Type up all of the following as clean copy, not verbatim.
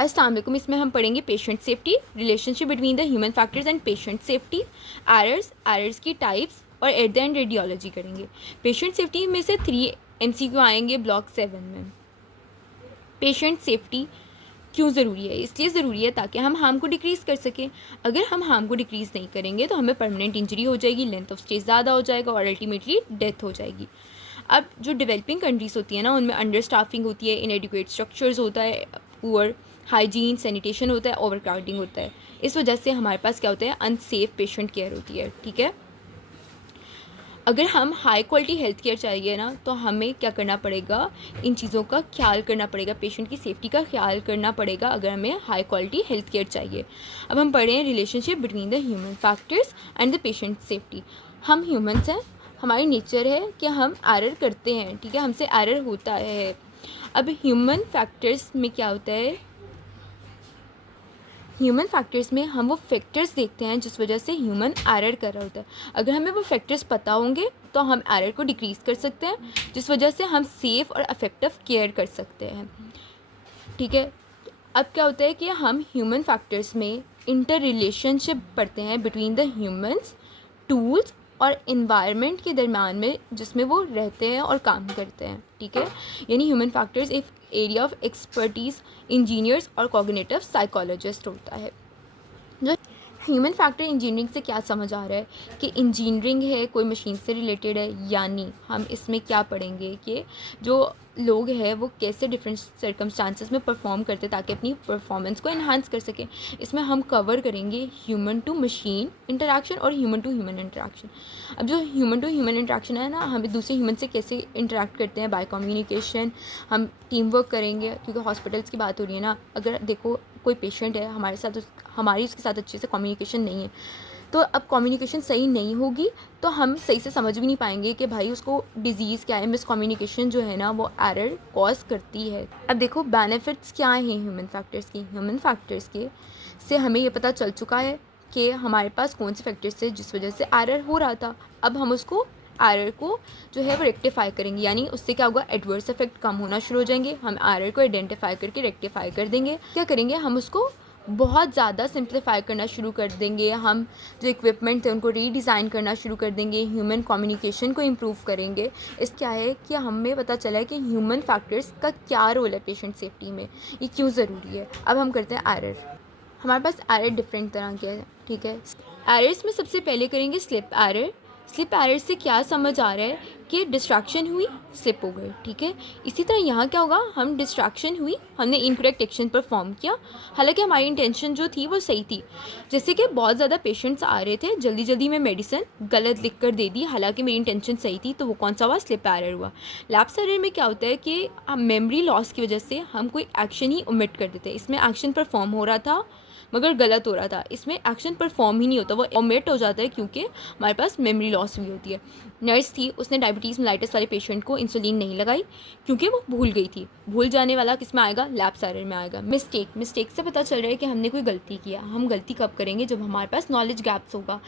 अस्सलाम वालेकुम। इसमें हम पढ़ेंगे patient safety, relationship between the human factors and patient safety, errors की टाइप्स और एट द एंड रेडियोलॉजी करेंगे। पेशेंट सेफ्टी में से 3 MCQ आएंगे ब्लॉक 7 में। पेशेंट सेफ्टी क्यों ज़रूरी है? इसलिए ज़रूरी है ताकि हम हार्म को डिक्रीज़ कर सकें। अगर हम हार्म को डिक्रीज़ नहीं करेंगे तो हमें परमानेंट इंजरी हो जाएगी, लेंथ ऑफ स्टे ज़्यादा हो जाएगा और अल्टीमेटली डेथ हो जाएगी। अब जो डेवलपिंग कंट्रीज़ होती है ना, उनमें अंडर स्टाफिंग होती है, इनएडिक्वेट स्ट्रक्चर्स होता है, पुअर हाइजीन सैनिटेशन होता है, ओवर क्राउडिंग होता है। इस वजह से हमारे पास क्या होता है, अनसेफ पेशेंट केयर होती है। ठीक है, अगर हम हाई क्वालिटी हेल्थ केयर चाहिए ना, तो हमें क्या करना पड़ेगा, इन चीज़ों का ख्याल करना पड़ेगा, पेशेंट की सेफ्टी का ख्याल करना पड़ेगा अगर हमें हाई क्वालिटी हेल्थ केयर चाहिए। अब हम पढ़ रहे हैं relationship between the human factors and the patient safety. हम ह्यूमंस हैं, हमारी नेचर है कि हम एरर करते हैं। ठीक है, हमसे एरर होता है। अब ह्यूमन फैक्टर्स में क्या होता है, ह्यूमन फैक्टर्स में हम वो फैक्टर्स देखते हैं जिस वजह से ह्यूमन एरर कर रहा होता है। अगर हमें वो फैक्टर्स पता होंगे तो हम एरर को डिक्रीज़ कर सकते हैं, जिस वजह से हम सेफ़ और इफ़ेक्टिव केयर कर सकते हैं। ठीक है, अब क्या होता है कि हम ह्यूमन फैक्टर्स में इंटर रिलेशनशिप पढ़ते हैं बिटवीन द ह्यूमंस, टूल्स और इन्वायरमेंट के दरम्यान में जिसमें वो रहते हैं और काम करते हैं। ठीक है, यानी ह्यूमन फैक्टर्स एक एरिया ऑफ एक्सपर्टीज़ इंजीनियर्स और कॉग्निटिव साइकोलॉजिस्ट होता है। जो ह्यूमन फैक्टर इंजीनियरिंग से क्या समझ आ रहा है कि इंजीनियरिंग है कोई मशीन से रिलेटेड है, यानी हम इसमें क्या पढ़ेंगे कि जो लोग हैं वो कैसे डिफरेंट सर्कमस्टांसेस में परफॉर्म करते हैं ताकि अपनी परफॉर्मेंस को इन्हांस कर सकें। इसमें हम कवर करेंगे ह्यूमन टू मशीन इंटरेक्शन और ह्यूमन टू ह्यूमन इंटरेक्शन। अब जो ह्यूमन टू ह्यूमन इंटरेक्शन है ना, हम दूसरे ह्यूमन से कैसे इंटरेक्ट करते हैं, बाय कम्युनिकेशन। हम टीम वर्क करेंगे, क्योंकि हॉस्पिटल्स की बात हो रही है ना। अगर देखो कोई पेशेंट है हमारे साथ, हमारी उसके साथ अच्छे से कम्युनिकेशन नहीं है, तो अब कम्युनिकेशन सही नहीं होगी तो हम सही से समझ भी नहीं पाएंगे कि भाई उसको डिज़ीज़ क्या है। मिस कम्युनिकेशन जो है ना वो एरर कॉज करती है। अब देखो बेनिफिट्स क्या हैं ह्यूमन फैक्टर्स की। ह्यूमन फैक्टर्स के से हमें ये पता चल चुका है कि हमारे पास कौन से फैक्टर्स थे जिस वजह से एरर हो रहा था। अब हम उसको एरर को जो है वो रेक्टिफाई करेंगे, यानी उससे क्या होगा, एडवर्स इफेक्ट कम होना शुरू हो जाएंगे। हम एरर को आइडेंटिफाई करके रेक्टिफाई कर देंगे। क्या करेंगे, हम उसको बहुत ज़्यादा सिंप्लीफाई करना शुरू कर देंगे। हम जो इक्विपमेंट थे उनको रीडिज़ाइन करना शुरू कर देंगे। ह्यूमन कम्युनिकेशन को इम्प्रूव करेंगे। इस क्या है कि हमें पता चला है कि ह्यूमन फैक्टर्स का क्या रोल है पेशेंट सेफ्टी में, ये क्यों ज़रूरी है। अब हम करते हैं एरर। हमारे पास एरर डिफरेंट तरह के हैं। ठीक है, एरर्स में सबसे पहले करेंगे स्लिप एरर। स्लिप एरर से क्या समझ आ रहा है कि डिस्ट्रैक्शन हुई, स्लिप हो गई। ठीक है, इसी तरह यहाँ क्या होगा, हम डिस्ट्रैक्शन हुई, हमने इनकरेक्ट एक्शन परफॉर्म किया, हालांकि हमारी इंटेंशन जो थी वो सही थी। जैसे कि बहुत ज़्यादा पेशेंट्स आ रहे थे, जल्दी जल्दी में मेडिसिन गलत लिख कर दे दी, हालांकि मेरी इंटेंशन सही थी, तो वो कौन सा हुआ, स्लिप एरर हुआ। लैप्स एरर में क्या होता है कि मेमोरी लॉस की वजह से हम कोई एक्शन ही ओमिट कर देते हैं। इसमें एक्शन परफॉर्म हो रहा था मगर गलत हो रहा था, इसमें एक्शन परफॉर्म ही नहीं होता, वो ओमिट हो जाता है क्योंकि हमारे पास मेमोरी लॉस हुई होती है। नर्स थी, उसने डायबिटीज़ मेलाइटिस वाले पेशेंट को इंसुलिन नहीं लगाई क्योंकि वो भूल गई थी। भूल जाने वाला किस में आएगा, लैप्स एरर में आएगा। मिस्टेक से पता चल रहा है कि हमने कोई गलती किया। हम गलती कब करेंगे, जब हमारे पास नॉलेज गैप्स होगा।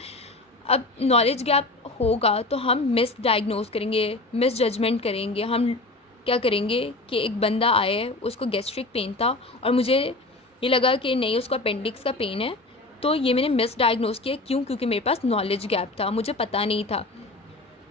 अब नॉलेज गैप होगा तो हम मिस डायग्नोज करेंगे, मिस जजमेंट करेंगे। हम क्या करेंगे कि एक बंदा आया है, उसको गैस्ट्रिक पेन था और मुझे ये लगा कि नहीं उसको अपेंडिक्स का पेन है, तो ये मैंने मिस डायग्नोज किया। क्यों? क्योंकि मेरे पास नॉलेज गैप था, मुझे पता नहीं था।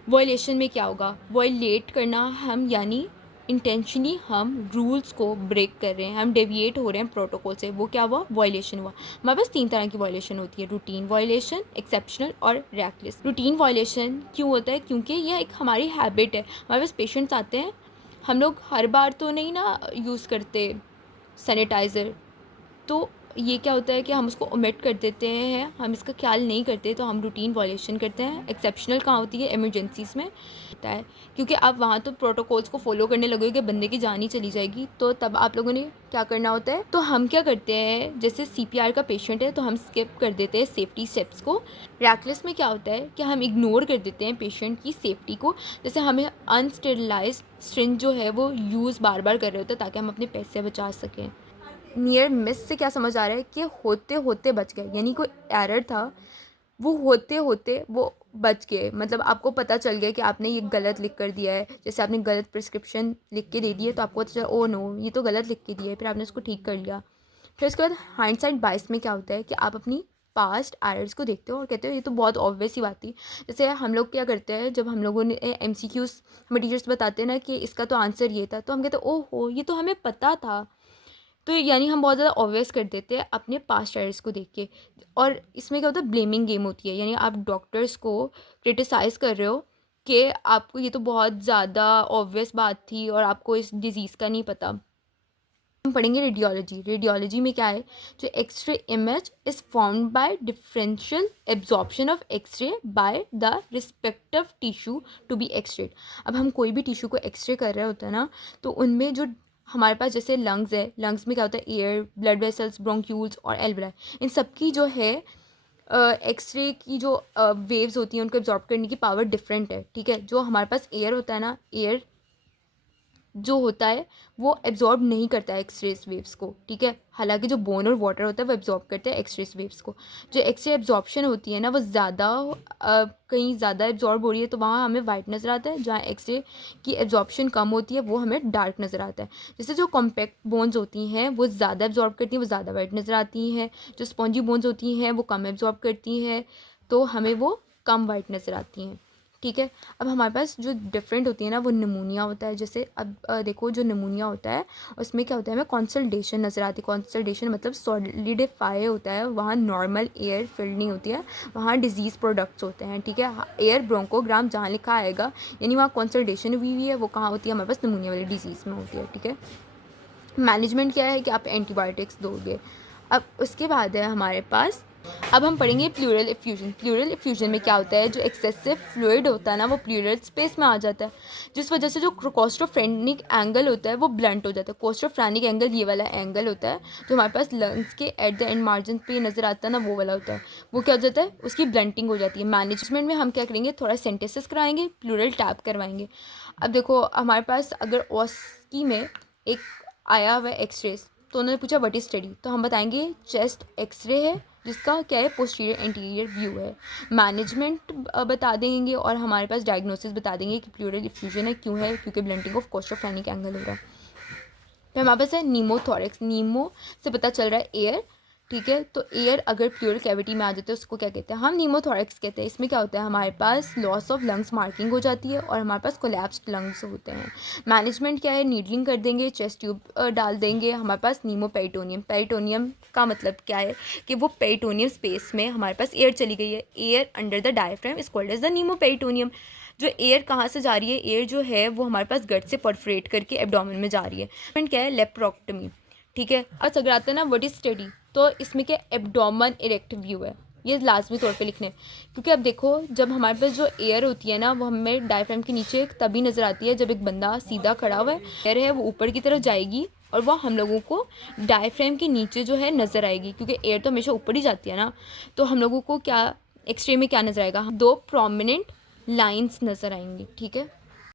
वॉयलेशन में क्या होगा, वॉयलेट करना, हम यानी इंटेंशनली हम रूल्स को ब्रेक कर रहे हैं, हम डेविएट हो रहे हैं प्रोटोकॉल से, वो क्या हुआ, वॉयलेशन हुआ। हमारे पास 3 तरह की वॉयलेशन होती है, रूटीन वॉयलेशन, एक्सेप्शनल और रैकलेस। रूटीन वॉयलेशन क्यों होता है, क्योंकि यह एक हमारी हैबिट है। हमारे पास पेशेंट्स आते हैं, हम लोग हर बार तो नहीं ना यूज़ करते सैनिटाइज़र, तो ये क्या होता है कि हम उसको ओमिट कर देते हैं, हम इसका ख्याल नहीं करते, तो हम रूटीन वॉयलेशन करते हैं। एक्सेप्शनल कहाँ होती है, इमरजेंसीज़ में होता है, क्योंकि आप वहाँ तो प्रोटोकॉल्स को फॉलो करने लगोगे, बंदे की जान ही चली जाएगी, तो तब आप लोगों ने क्या करना होता है। तो हम क्या करते हैं, जैसे CPR का पेशेंट है तो हम स्किप कर देते हैं सेफ्टी स्टेप्स को। रैकलेस में क्या होता है कि हम इग्नोर कर देते हैं पेशेंट की सेफ्टी को, जैसे हमें अनस्टेरिलाइज्ड सिरिंज जो है वो यूज़ बार बार कर रहे होते हैं ताकि हम अपने पैसे बचा सकें। नियर मिस से क्या समझ आ रहा है कि होते होते बच गए, यानी कोई एरर था, वो होते होते वो बच गए। मतलब आपको पता चल गया कि आपने ये गलत लिख कर दिया है, जैसे आपने गलत प्रिस्क्रिप्शन लिख के दे दी है तो आपको पता चला, ओ नो ये तो गलत लिख के दिया है, फिर आपने उसको ठीक कर लिया। फिर उसके बाद हाइंडसाइट बायस में क्या होता है कि आप अपनी पास्ट एरर्स को देखते हो और कहते हो ये तो बहुत ऑब्वियस ही बात थी। जैसे हम लोग क्या करते हैं, जब हम लोगों ने MCQs हमें टीचर्स बताते हैं ना कि इसका तो आंसर ये था, तो हम कहते हैं ओहो ये तो हमें पता था। तो यानी हम बहुत ज़्यादा ऑब्वियस कर देते हैं अपने पास्ट एरर्स को देख के। और इसमें क्या होता है, ब्लेमिंग गेम होती है, यानी आप डॉक्टर्स को क्रिटिसाइज़ कर रहे हो कि आपको ये तो बहुत ज़्यादा ऑब्वियस बात थी और आपको इस डिज़ीज़ का नहीं पता। हम पढ़ेंगे रेडियोलॉजी। रेडियोलॉजी में क्या है, जो X-ray image is formed by differential absorption of X-ray by the respective tissue to be X-rayed. अब हम कोई भी टिश्यू को एक्सरे कर रहे होते हैं ना, तो उनमें जो हमारे पास जैसे लंग्स है, लंग्स में क्या होता है, एयर, ब्लड वेसल्स, ब्रोंक्यूल्स और एल्वुलाई, इन सब की जो है एक्सरे की जो वेव्स होती हैं उनको एब्जॉर्ब करने की पावर डिफरेंट है। ठीक है, जो हमारे पास एयर होता है ना, एयर जो होता है वो एब्जॉर्ब नहीं करता है एक्सरेज वेव्स को। ठीक है, हालांकि जो बोन और वाटर होता है वो एब्जॉर्ब करते हैं एक्सरेज वेव्स को। जो एक्सरे एब्जॉर्प्शन होती है ना वो ज़्यादा कहीं ज़्यादा एब्जॉर्ब हो रही है तो वहाँ हमें वाइट नज़र आता है, जहाँ एक्सरे की एब्जॉर्प्शन कम होती है वो हमें डार्क नज़र आता है। जैसे जो कॉम्पैक्ट बोन्स होती हैं वो ज़्यादा एब्जॉर्ब करती हैं, वो ज़्यादा वाइट नज़र आती हैं। जो स्पॉन्जी बोन्स होती हैं वो कम एब्जॉर्ब करती हैं, तो हमें वो कम वाइट नज़र आती हैं। ठीक है, अब हमारे पास जो डिफरेंट होती है ना वो निमोनिया होता है। जैसे अब देखो जो निमोनिया होता है उसमें क्या होता है, हमें कॉन्सल्टेशन नज़र आती है। कॉन्सल्टेशन मतलब सॉलिडिफाई होता है, वहाँ नॉर्मल एयर फिल्ड नहीं होती है, वहाँ डिजीज़ प्रोडक्ट्स होते हैं। ठीक है, एयर ब्रोंकोग्राम जहाँ लिखा आएगा यानी वहाँ कॉन्सल्टेशन हुई हुई है, वो कहाँ होती है, हमारे पास निमोनिया वाली डिजीज़ में होती है। ठीक है, मैनेजमेंट क्या है कि आप एंटीबायोटिक्स दोगे। अब उसके बाद है हमारे पास, अब हम पढ़ेंगे प्लूरल इफ्यूजन। प्लूरल इफ्यूजन में क्या होता है, जो एक्सेसिव फ्लूइड होता है ना वो प्लूरल स्पेस में आ जाता है, जिस वजह से जो कोस्टोफ्रेनिक एंगल होता है वो ब्लंट हो जाता है। कोस्टोफ्रेनिक एंगल ये वाला एंगल होता है जो हमारे पास लंग्स के एट द एंड मार्जिन पे नज़र आता है ना, वो वाला होता है, वो क्या हो जाता है, उसकी ब्लंटिंग हो जाती है। मैनेजमेंट में हम क्या करेंगे, थोड़ा सेंटेंसेस कराएंगे, प्लूरल टैप करवाएंगे। अब देखो हमारे पास अगर ऑस्की में एक आया हुआ है एक्सरेज, तो उन्होंने पूछा व्हाट इज स्टडी, तो हम बताएंगे चेस्ट एक्सरे है जिसका क्या है, पोस्टीरियर एंटीरियर व्यू है। मैनेजमेंट बता देंगे और हमारे पास डायग्नोसिस बता देंगे कि प्लूरल इफ्यूजन है, क्यों है, क्योंकि ब्लंटिंग ऑफ कोस्टोफ्रेनिक एंगल हो रहा है। फिर हमारे पास है नीमोथोरेक्स। नीमो से पता चल रहा है एयर। ठीक है, तो एयर अगर प्लूरल कैविटी में आ जाते हैं उसको क्या कहते हैं, हम नीमोथोरेक्स कहते हैं। इसमें क्या होता है, हमारे पास लॉस ऑफ लंग्स मार्किंग हो जाती है और हमारे पास कोलैप्स्ड लंग्स होते हैं। मैनेजमेंट क्या है, नीडलिंग कर देंगे, चेस्ट ट्यूब डाल देंगे। हमारे पास नीमोपेरिटोनियम, पेरिटोनियम का मतलब क्या है कि वो पेरिटोनियम स्पेस में हमारे पास एयर चली गई है, air under the diaphragm is called as the pneumoperitoneum. जो एयर कहाँ से जा रही है, एयर जो है वो हमारे पास गट से परफोरेट करके एब्डोमेन में जा रही है। क्या है, लेप्रोक्टमी। ठीक है, और अगर आता है ना व्हाट इज स्टडी, तो इसमें क्या एब्डोमन इरेक्ट व्यू है, ये लाजमी तौर पे लिखने, क्योंकि अब देखो जब हमारे पास जो एयर होती है ना वो हमें डायफ्राम के नीचे तभी नज़र आती है जब एक बंदा सीधा खड़ा हुआ है, एयर है वो ऊपर की तरफ जाएगी और वह हम लोगों को डायफ्राम के नीचे जो है नज़र आएगी, क्योंकि एयर तो हमेशा ऊपर ही जाती है ना। तो हम लोगों को क्या एक्सरे में क्या नज़र आएगा, दो प्रोमिनेंट लाइंस नज़र आएंगी। ठीक है,